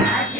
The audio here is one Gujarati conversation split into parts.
Yeah.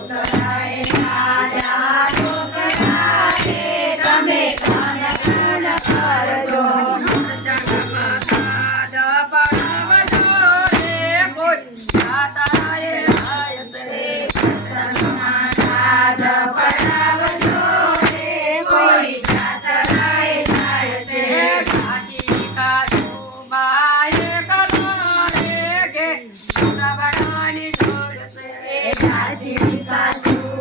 Bye.